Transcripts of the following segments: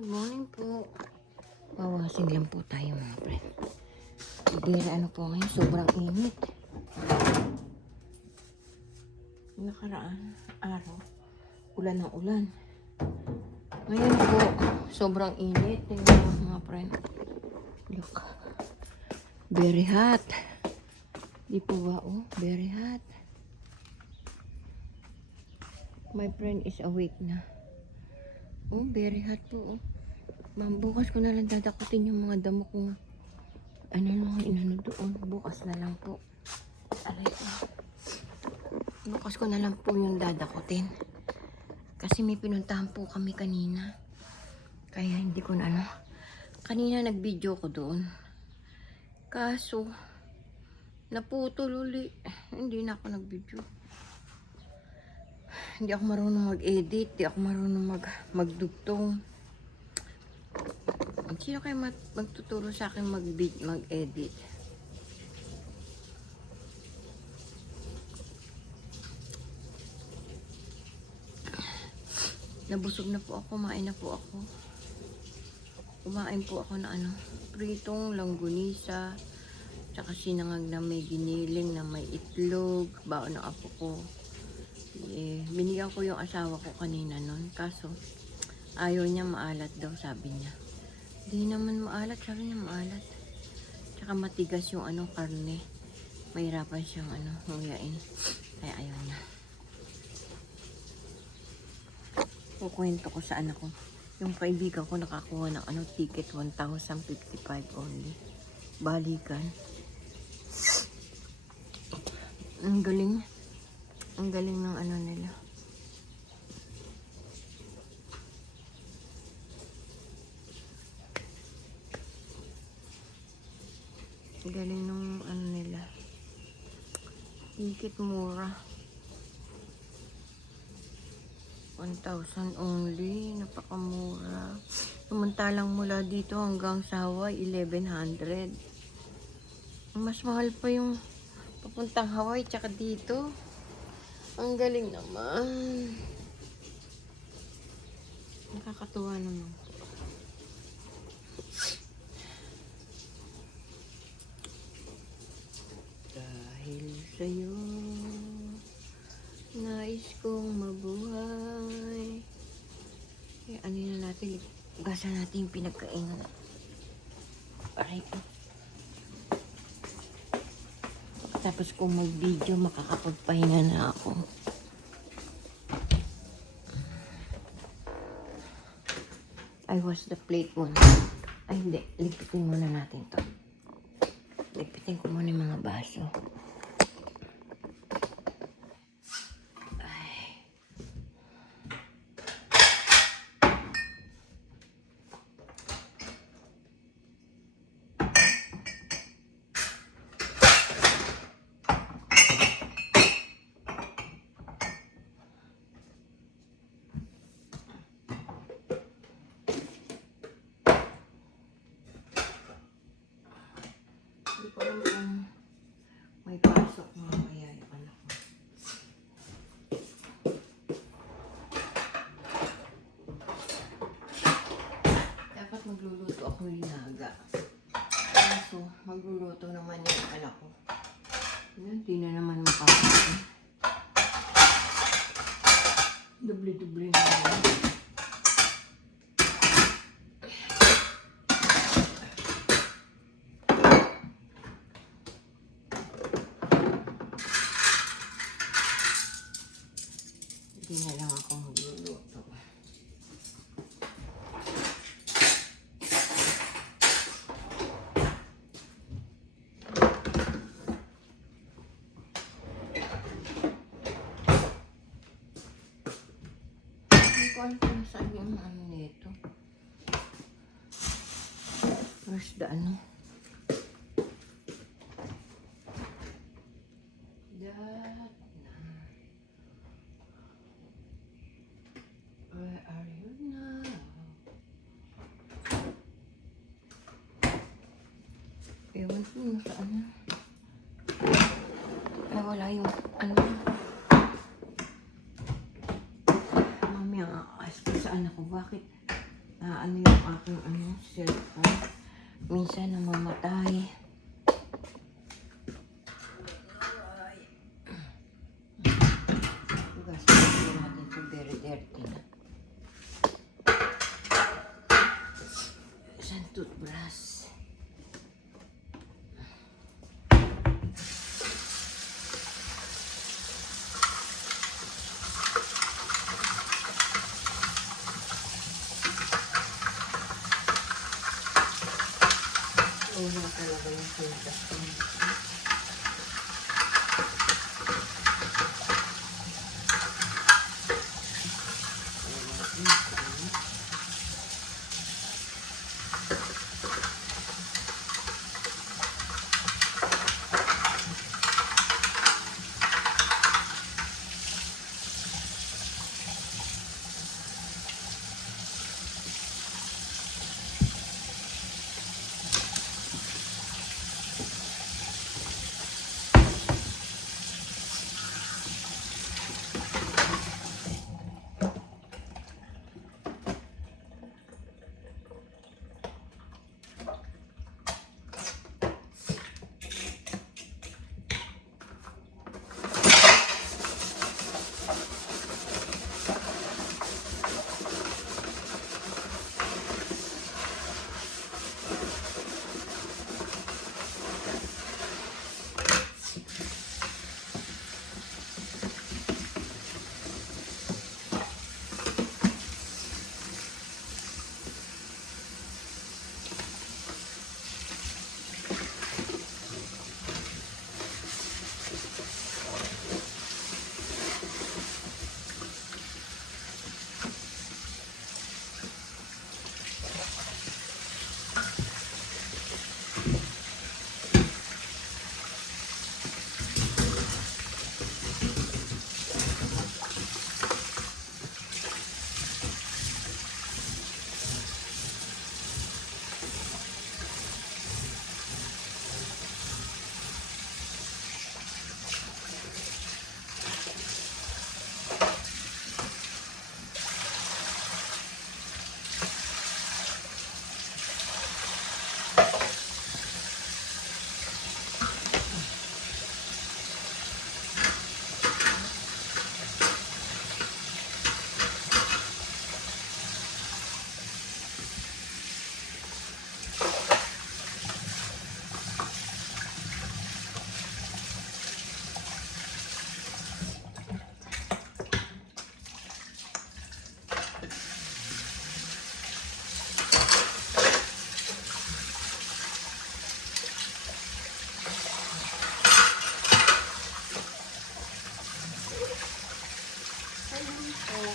Good morning po. Bawasin lang po tayo mga friend. Ibira ano po ngayon, sobrang init. Nakaraan araw, ulan ng ulan. Ngayon po, sobrang init. Tingnan mga friend. Look. Very hot. Di po ba oh, very hot. My friend is awake na. Oh, very hot po. Oh. Bukas ko na lang dadakutin yung mga damo kong inano doon. Bukas na lang po. Aray ko. Bukas ko na lang po yung dadakutin. Kasi may pinuntahan po kami kanina. Kaya hindi ko na Kanina nag-video ko doon. Kaso, naputol uli. Hindi na ako nag-video. Hindi ako marunong mag-edit. Hindi ako marunong magdugtong. Sino kayo magtuturo sa akin mag-edit? Nabusog na po ako. Kumain na po ako. Kumain po ako na pritong langgunisa. Tsaka sinangag na may giniling na may itlog. Baon ng apo ko. Binigyan ko yung asawa ko kanina nun. Kaso, ayaw niya maalat daw, sabi niya. Di naman maalat, sabi niya maalat. Tsaka matigas yung karne. Mahirapan siyang nguyain. Kaya ayaw niya. Kukwento ko sa anak ko. Yung kaibigan ko nakakuha ng ticket 1,055 only. Balikan. Ang galing. Ang galing ng nila. Ang galing ng nila. Ticket mura. 1,000 only. Napakamura. Samantalang mula dito hanggang sa Hawaii, 1,100. Mas mahal pa yung papuntang Hawaii tsaka dito. Ang galing naman. Nakakatuwa naman. Dahil sa'yo, nais kong mabuhay. Kaya na natin, gasan natin yung pinagkainan. Aray ko. Tapos kung mag-video, makakapagpahinga na ako. I wash the plate muna. Ay, hindi. Ligpitin muna natin to. Ligpitin ko muna yung mga baso. Hindi ko alam kung may pasok mamaya yung anak ko. Dapat magluluto ako ng naga. Kaso, magluluto naman yung anak ko. Hindi na naman makapagod. Dubli-dubli na naman. Hindi na lang ako magluluto. Hindi ko alam kung saan yung nito. Where's the Where are you now? Ewan ko yung saan na. Nawala yung Mami, ang ask ko sa anak ko, bakit ano yung aking cellphone. Minsan namamatay. Hugasan natin ito, very dirty na. Isang toothbrush. Wala talaga yung pintas ko.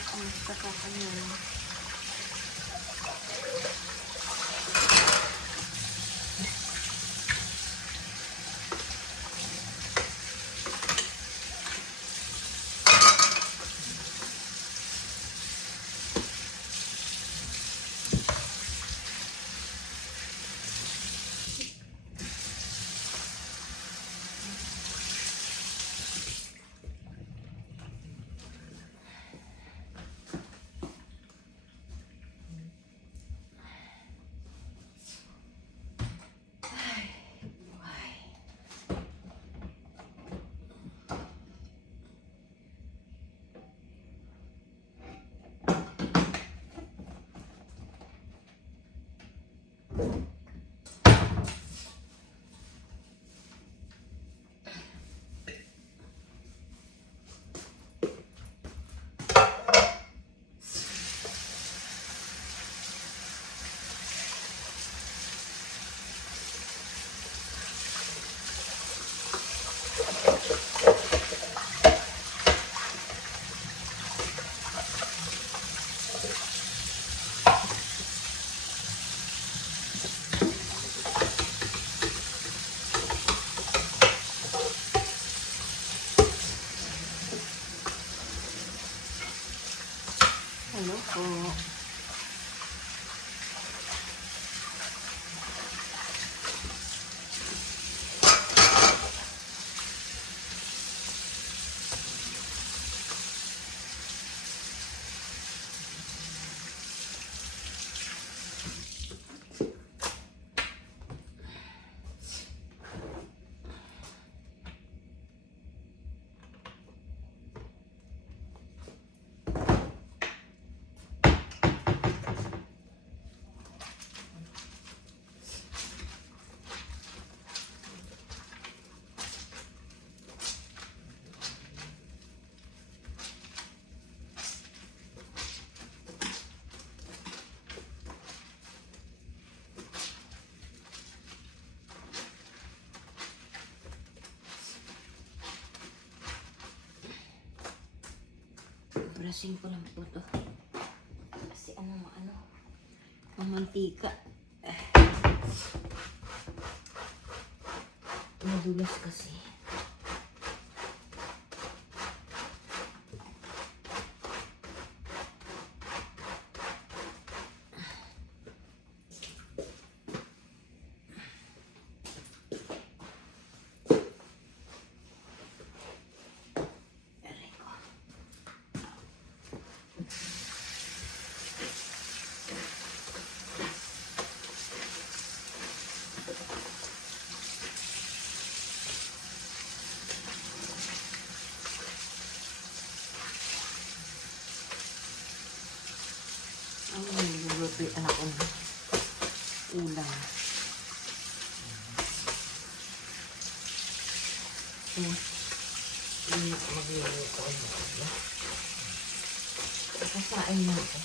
Kamusta ka kayo? Hugasin ko lang po to. Kasi mamantika. Madulas kasi. Ang niluluto yung anak ko ng ulam. So, yun na magluluto ko na. Kasain na ito.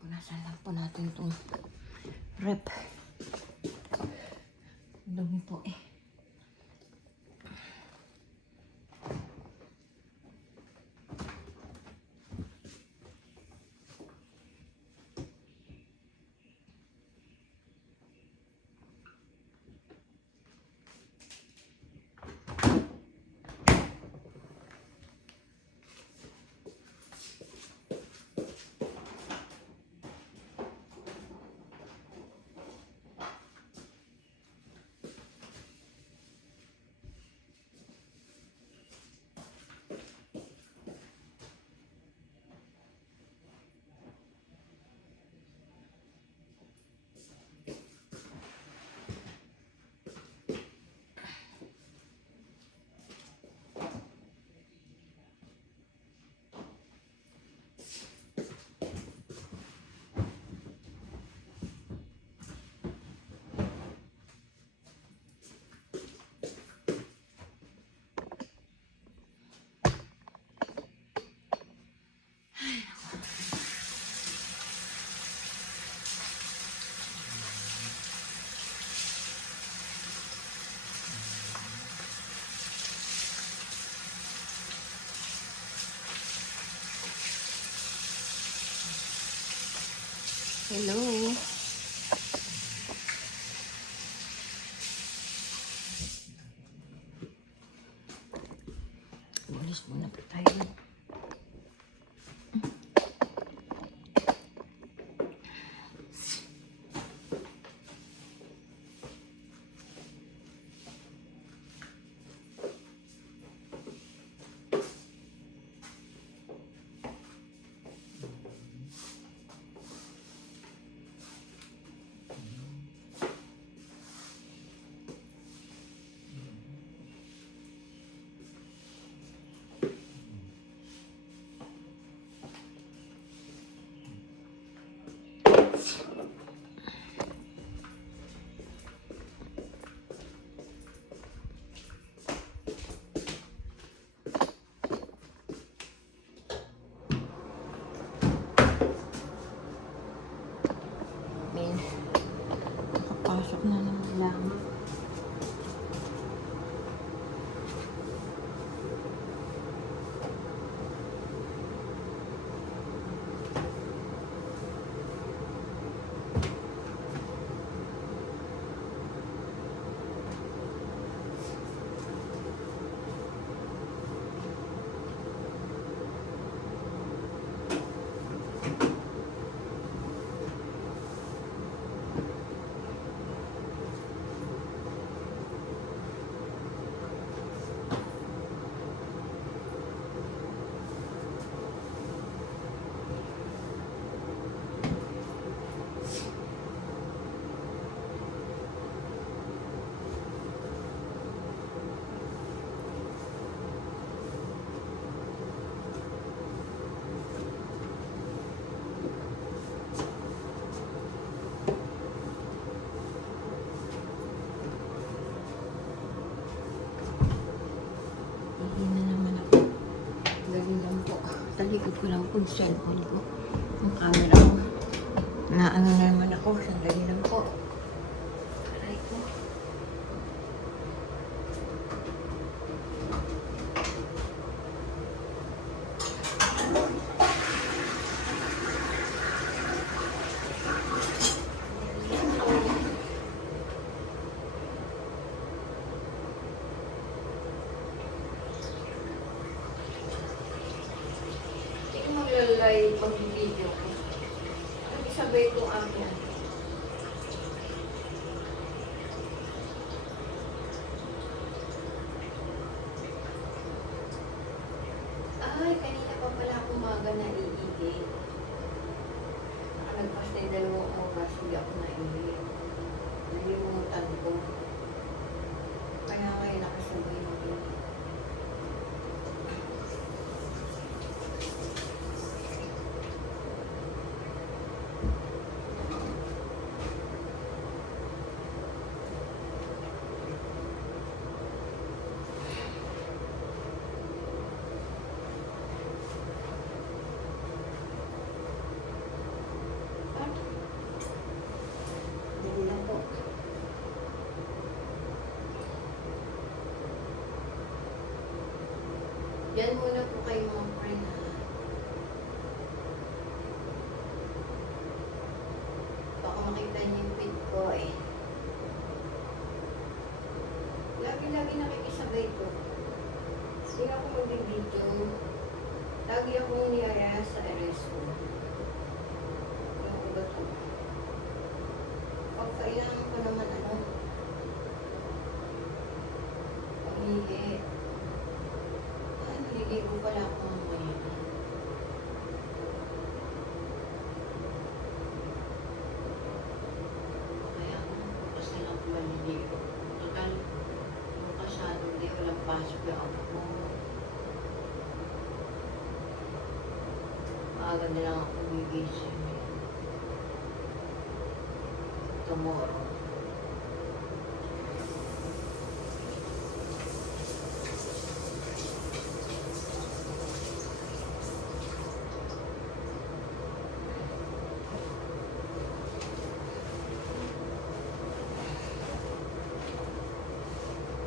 Punasan lang po natin itong rep. Dumi po eh. Hello. Umalis muna po tayo. ko lang po yung cellphone ko. Yung camera ko. Naano na naman ako. Sandali lang po. Aray ko. Hindi ko maglalay pag-video ko. Sabay ko akin. Ay, kanina pa pala ako umaga na iigit. Nakalagpas na yung 2 oras, hindi ako naiigit. Nalimutan ko. Kaya ngayon nakasabay ko. Yan muna po kayo mga friend ha. Baka makita niyo yung feed ko eh. Lagi-lagi nakikisabay ko. Hindi ako mag-video. Lagi akong niyaya sa RS ko. Yung iba to. Pag kailangan ko naman pag-ihi. Hindi ko pala ako mamaya. Kaya bukas na lang maliligo. Total, bukas hindi walang pasok yung ako ko. Maaga na lang ako gigising. Tomorrow.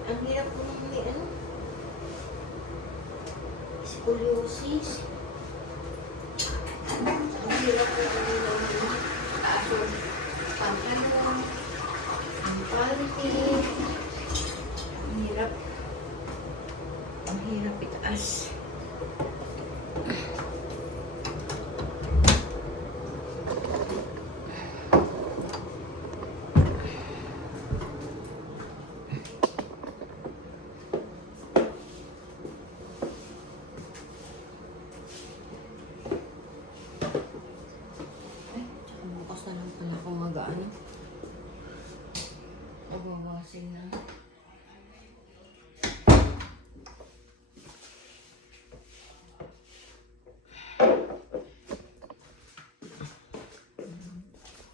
Ang hirap ko nung may scoliosis. Ang hirap ko nung may aso. Pangkalong. Ang quality. Ang hirap. Ang hirap itaas. Mabawasin na.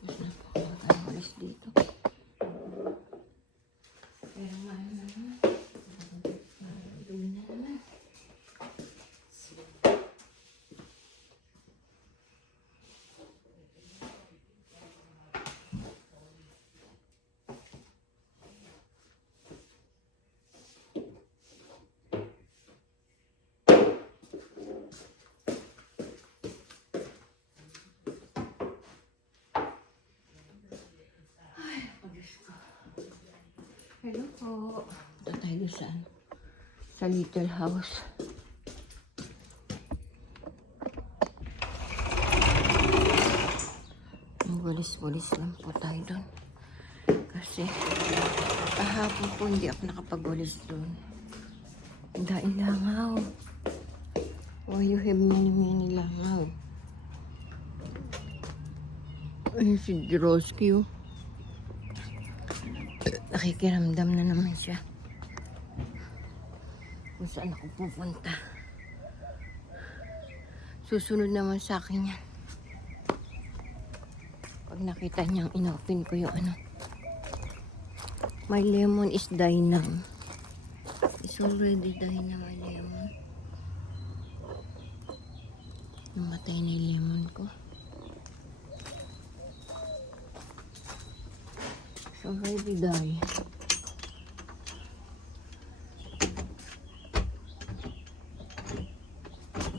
Mas na po ako tayo alis dito. Pero nga naman. Dumi na naman. Hello po. Ito tayo sa little house. Walis-walis lang po tayo doon. Kasi kahapon po hindi ako nakapagwalis doon. Dahil langaw. Why you have many langaw? Ayun si Droski. Nakikiramdam na naman siya kung saan ako pupunta. Susunod naman sa akin yan pag nakita niyang inopen ko yung my lemon is dying now. It's already dying na my lemon. Namatay na yung lemon ko. It's already die.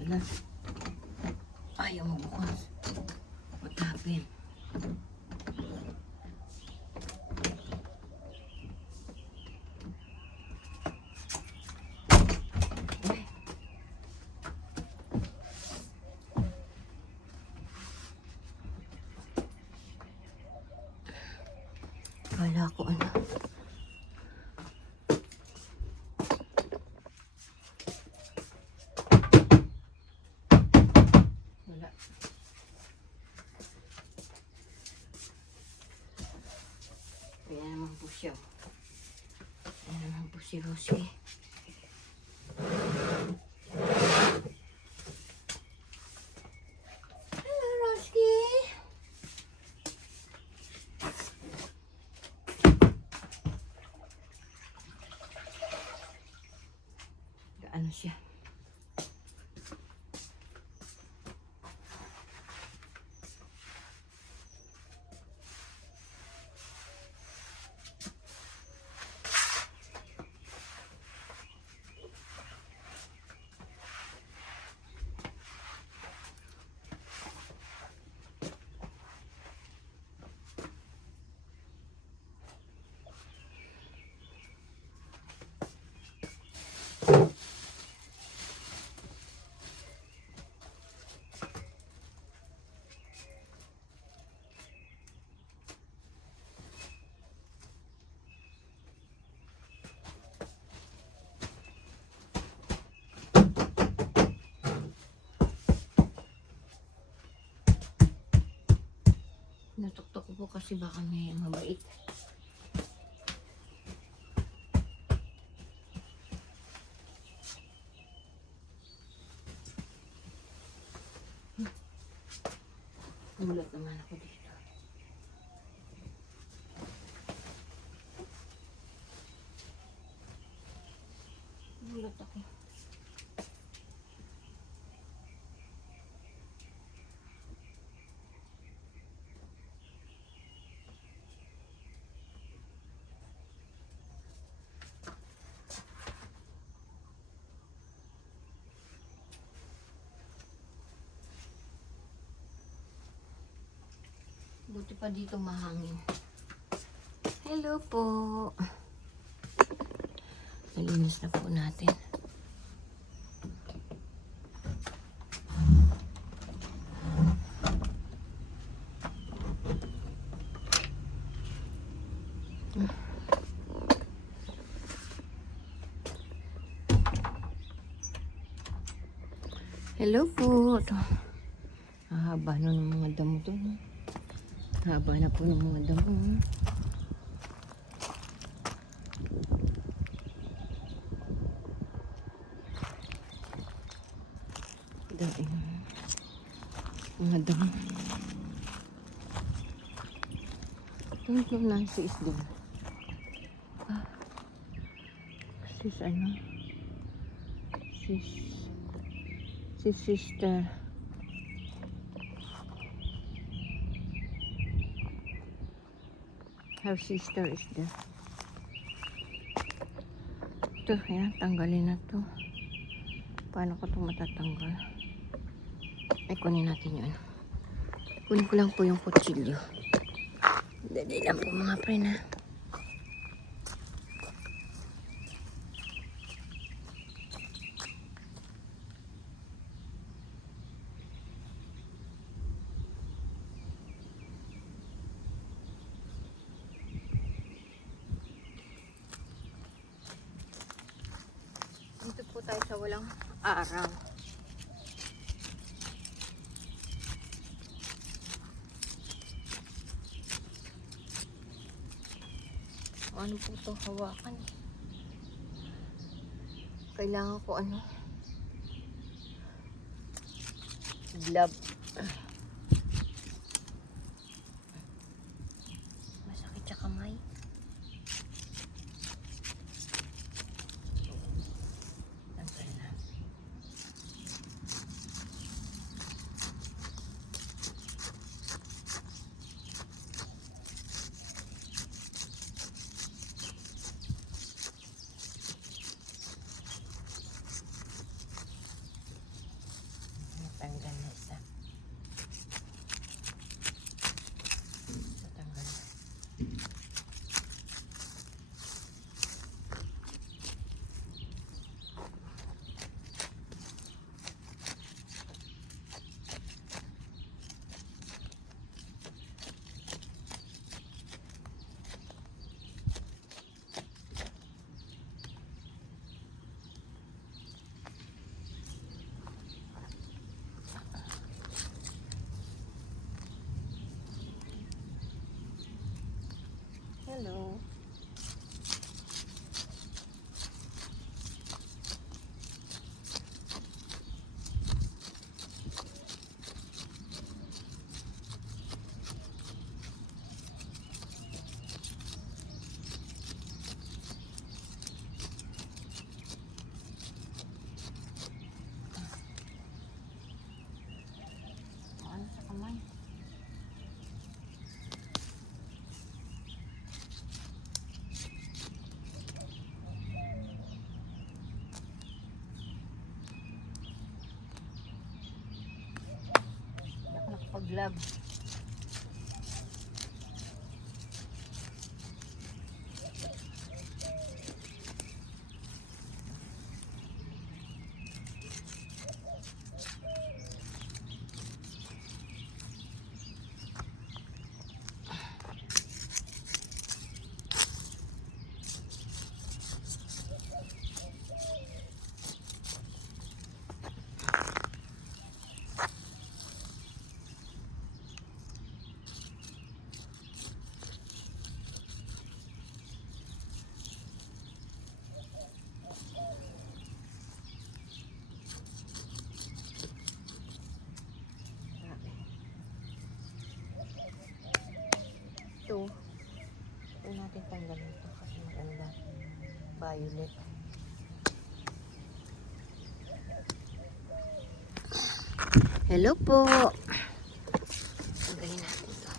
Wala. Ayaw mabukas. What happened? Kala ko ano. Wala. Kaya naman po siya. Kaya naman po si Rosie. Hello, Rosie. Ano siya? Natuktok ko po kasi baka may mabait. Gulat naman ako dito. Gulat ako. Buti pa dito mahangin. Hello po. Nalinis na po natin. Hello po. Ito. Haba na ng mga damo to. Haba na po ng mga damo. Dami mga damo. Ito yung nasa is doon. Ah. Sis ano? Sis sister. Her sister is there. Ito, yan. Tanggalin na to. Paano ko ito matatanggal? Ay, kunin natin yun. Kunin ko lang po yung kutsilyo. Dali lang po mga friend ha. Dito po tayo sa walang araw. Ano po ito hawakan? Kailangan ko ano? Glove. Masakit sa kamay. Tanggal na. Hello. Ano sa kamay? Hindi ako nakapag-glove. Ito natin tanggalin ito kasi maganda. Violet. Hello po. Tanggalin natin ito.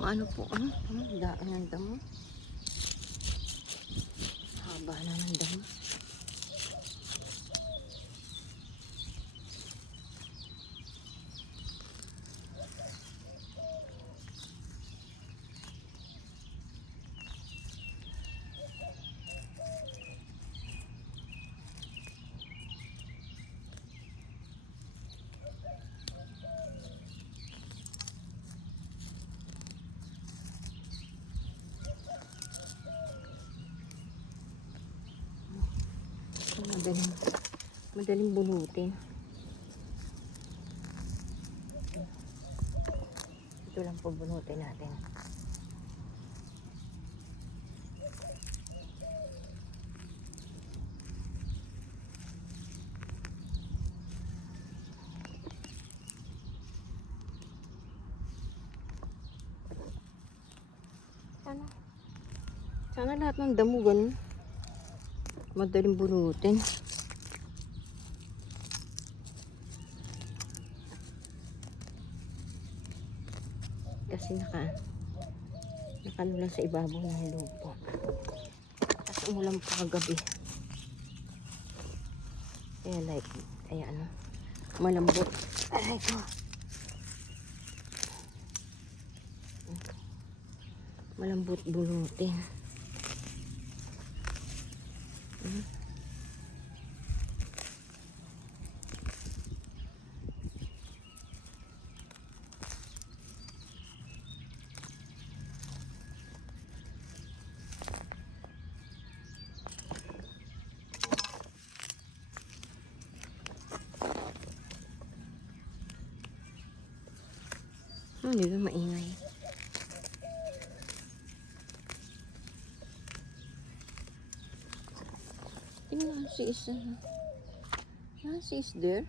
Ano po, daan ng damo. Haba na ng damo. Madaling bunutin. Ito lang po bunutin natin. Sana lahat ng damo ganun. Madaling bunutin. Kasi nakalula sa ibabaw ng lupa. Tapos umulan pa kagabi. Kaya malambot. Aray ko. Malambot bunutin. Hindi ba maingay? Tingnan si isa. Si is there?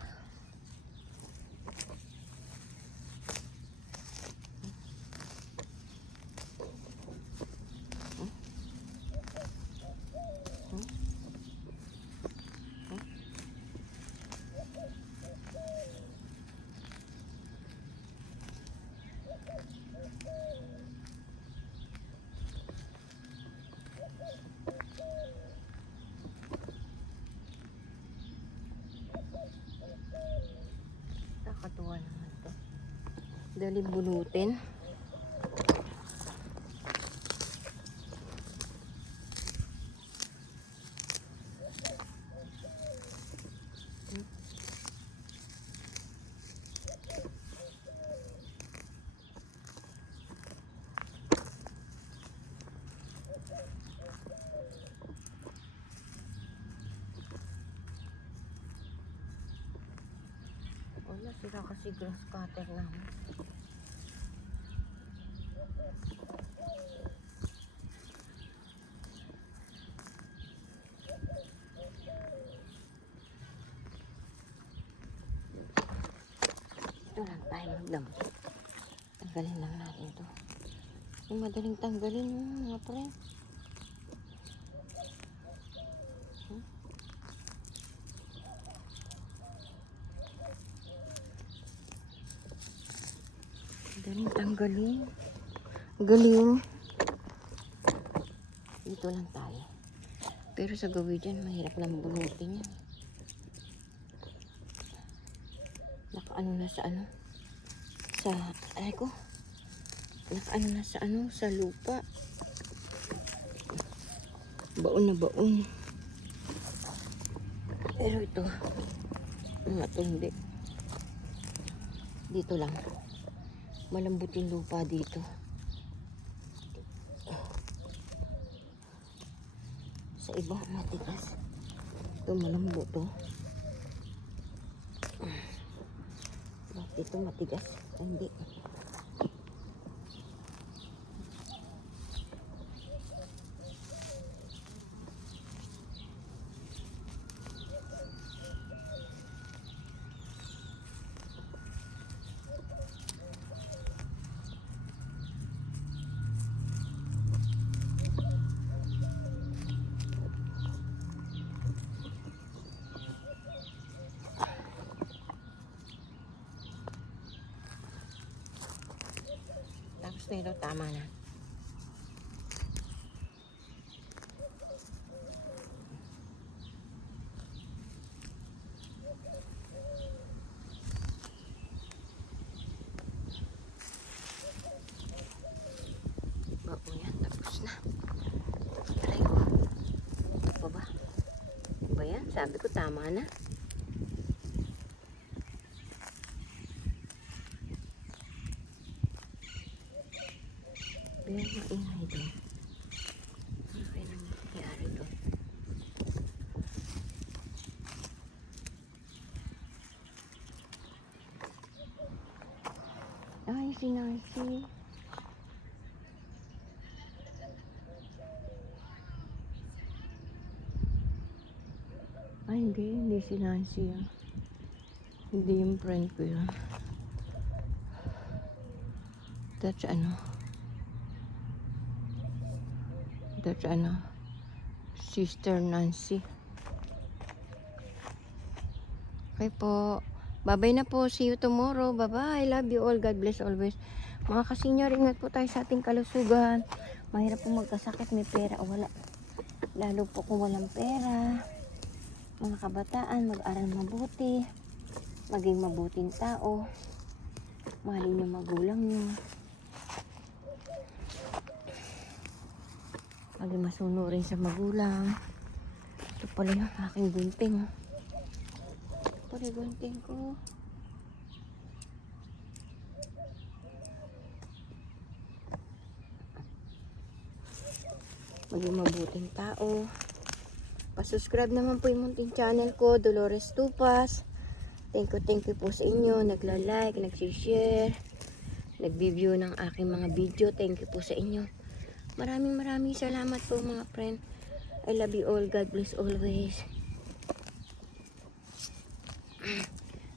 Nakakatuwa naman to. Dali bunutin. Wala sila kasi grass cutter namin. Ito lang tayo magdamo. Tanggalin lang natin to. Yung madaling tanggalin mga pre. Madaling tanggalin. Galing. Dito lang tayo. Pero sa gawin dyan, mahirap lang bunutin yan. Nakaano na sa ano? Sa, ay ko. Nakaano na sa ano? Sa lupa. Baon na baon. Pero ito, matindi. Dito lang. Malambot yung lupa dito. Sa iba, matigas. Ito malambot to. Bakit ito matigas? Ay, hindi. Tapos na ito, tama na. Bago yan, tapos na. Try ko. Ito ba? Ba yan? Sabi ko tama na. Pero maingay doon. Okay lang nangyari doon. Ay, si Nancy. Ay, hindi si Nancy. Hindi yung friend ko yun. That's Sister Nancy. Okay po. Bye-bye na po. See you tomorrow. Bye-bye. Love you all. God bless always. Mga kasenyor, ingat po tayo sa ating kalusugan. Mahirap po magkasakit. May pera o wala. Lalo po kung walang pera. Mga kabataan, mag-aral mabuti. Maging mabuting tao. Mahalin yung magulang nyo. Maging masunurin sa magulang. Ito pala yung aking gunting. Ito pala yung gunting ko. Maging mabuting tao. Pa-subscribe naman po yung munting channel ko, Dolores Tupas. Thank you po sa inyo. Nagla-like, nag-share, nag-review ng aking mga video. Thank you po sa inyo. Maraming salamat po mga friend. I love you all. God bless always.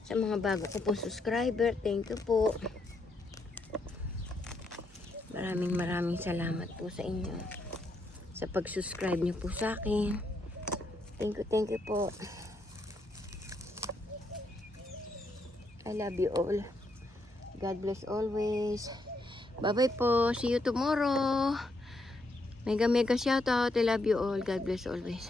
Sa mga bago ko po subscriber, thank you po. Maraming salamat po sa inyo. Sa pag-subscribe niyo po sa akin. Thank you po. I love you all. God bless always. Bye-bye po. See you tomorrow. Mega shout out. I love you all. God bless always.